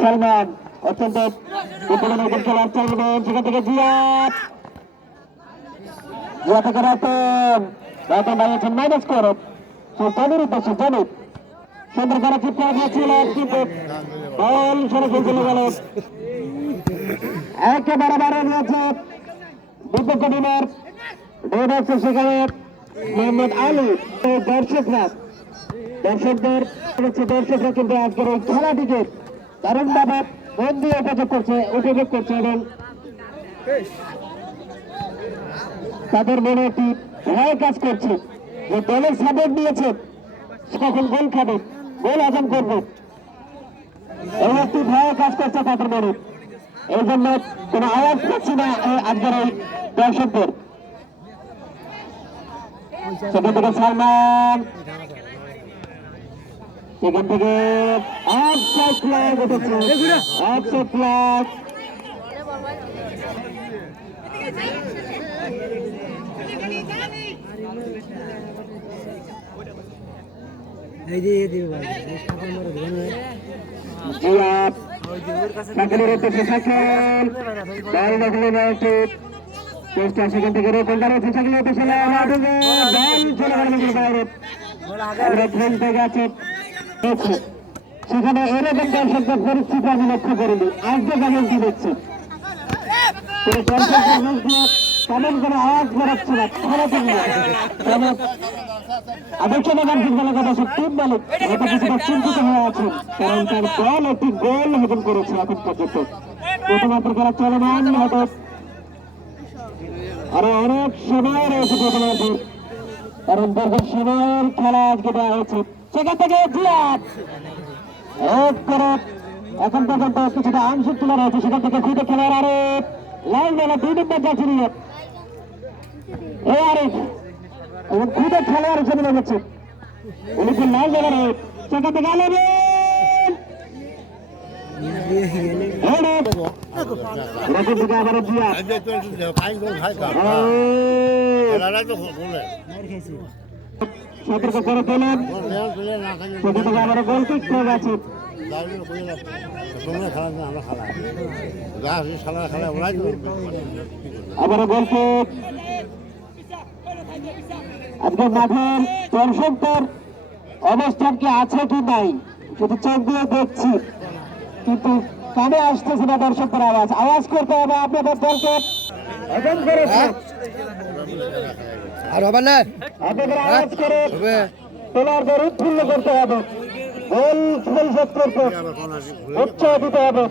সালমান অত্যন্ত সেখান থেকে জিয়াদ। জিয়া থেকে রতন। রতন বানিয়েছেন মাইনাস করে। সে জানির উদ্দেশ্যে জানি সুন্দর করে চিপ করে কিন্তু বল সরে চলে গেল একেবারে বারে নিয়েছে বিপক্ষ টিমের ডেভার্সের সেখানে মোহাম্মদ আলী। দর্শকরা, দর্শকদের, দর্শকরা কিন্তু আজকের খেলাটিকে দারুণভাবে মন দিয়ে উপভোগ করছে উপভোগ করছে এবং তাদের মনে একটি ভয় কাজ করছে যে দলের সাপোর্ট দিয়েছে, কখন গোল খাবে, গোল হজম করবে। এই একটি ভয় কাজ করছে তাদের মনে। এই জন্য কোনো আওয়াজ পাচ্ছি না আজকের এই দর্শকদের। সেখান সালমান সেখান থেকে অফসাইড ফ্ল্যাগ উঠেছে দেখলে রয়েছে চেষ্টা সেখান থেকে রোপণ করেছে সাকিলের উদ্দেশ্যে বল চলে গেল বাইরে আগে আমরা খেলতে গেছে দেখছি। সেখানে এরকম দর্শকদের পরিস্থিতি আমি লক্ষ্য করিনি। আজ যে কেমন? কি দেখছি কারণ তার একটি গোল হজম করেছে এখন পর্যন্ত। প্রথমাত্র খেলা চলমান হয়তো আরও অনেক সময় রয়েছে প্রথমার্ধে কারণ দীর্ঘ সময়ের খেলা আজকে দেওয়া হয়েছে। সেখান থেকে জিয়াদ। এক করে। এখন পর্যন্ত কিছুটা আংশিক তুলে রয়েছে সেখান থেকে ফিটে খেলার আরে। লাইন মেলা দুই নম্বর যাচ্ছে নিয়ে এ আরিফ এবং খুদে খেলোয়াড় হিসেবে নেমেছে। উনি কি লাল রে সেখান থেকে আলো আবার জিয়া সতর্ক করে তোলেন। গোল করে অবস্থান কি আছে কি নাই? শুধু চোখ দিয়ে দেখছি। কিন্তু কানে আসতেছে না দর্শকদের আওয়াজ। আওয়াজ করতে হবে আপনাদের দলকে। আর হবে না? করে হবে। প্লেয়ারদের উৎফুল্ল করতে হবে। গোল করতে উৎসাহ দিতে হবে।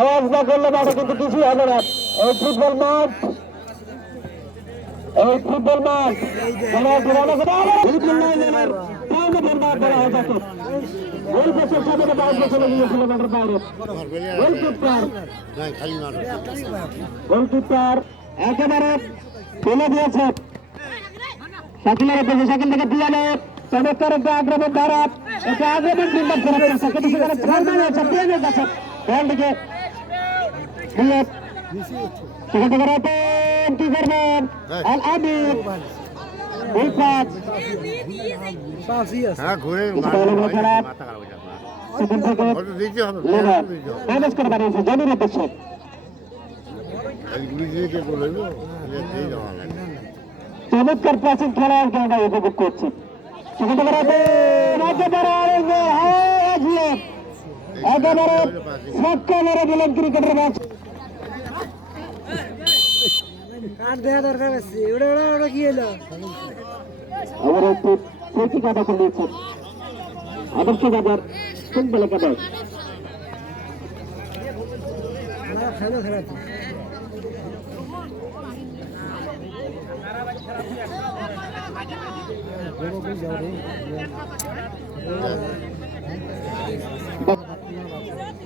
আওয়াজ না করলে মাঠে কিন্তু কিছুই হবে না। এই ফুটবল মাঠ। এই ফুটবল মাঠ। খেলোয়াড়দের অনেক বিপুল লাইনের টাইমের মাঠ বলা হয় যাকে গোল গিয়েছিল মাঠের বাইরে। গোলকিপার। গোলকিপার একেবারে ফেলে দিয়েছে। শাকিলের উদ্দেশ্যে শাকিল থেকে পিয়ানো চমৎকার একটা আক্রমণ ধারা একটা আক্রমণ গেছে কিন্তু সেখানে ফরমান আছে পিয়ানোর কাছে বলটিকে দিয়ে সেখান থেকে রতন কি করবেন? আল আবিদ উলফাত পাঁচই আছে হ্যাঁ ঘুরে সেখান থেকে দিতে ম্যানেজ করে বানিয়েছে জমির উদ্দেশ্যে। চমৎকার প্রাচীন খেলোয়াড়কে আমরা উপভোগ করছি। একেবারে ছক্কা মেরে দিলেন ক্রিকেটের ম্যাচ। কার দেয়া দরকার আছে। ওটা ওটা ওটা কি হলো? আবার একটু প্রতি কাটা নিয়েছে আদর্শ বাজার কোন বেলা কাটা খেলো খেলা। তো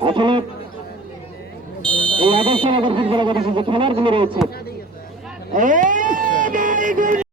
আসলে এই আদর্শনগর ফুটবলের কথা খেলারগুলো রয়েছে।